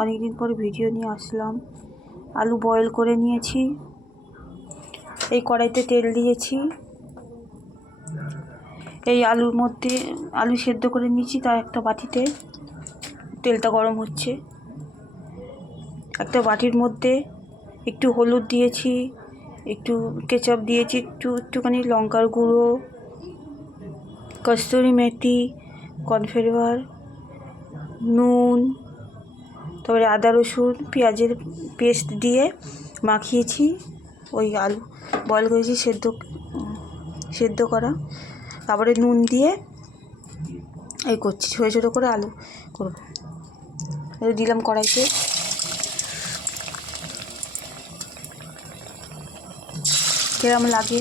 অনেক দিন পরে ভিডিও নিয়ে আসলাম। আলু বয়েল করে নিয়েছি, এই কড়াইতে তেল দিয়েছি, এই আলুর মধ্যে আলু সেদ্ধ করে নিয়েছি, তার একটা বাটিতে তেলটা গরম হচ্ছে। একটা বাটির মধ্যে একটু হলুদ দিয়েছি, একটু কেচাপ দিয়েছি, একটুখানি লঙ্কার গুঁড়ো, কস্তুরি মেথি, কর্নফ্লাওয়ার, নুন, তারপরে আদা রসুন পেঁয়াজের পেস্ট দিয়ে মাখিয়েছি। ওই আলু বয়েল করেছি সেদ্ধ করা, তারপরে নুন দিয়ে এই করছি, ছোটো ছোটো করে আলু করবো। দিলাম কড়াইতে, কিরম লাগে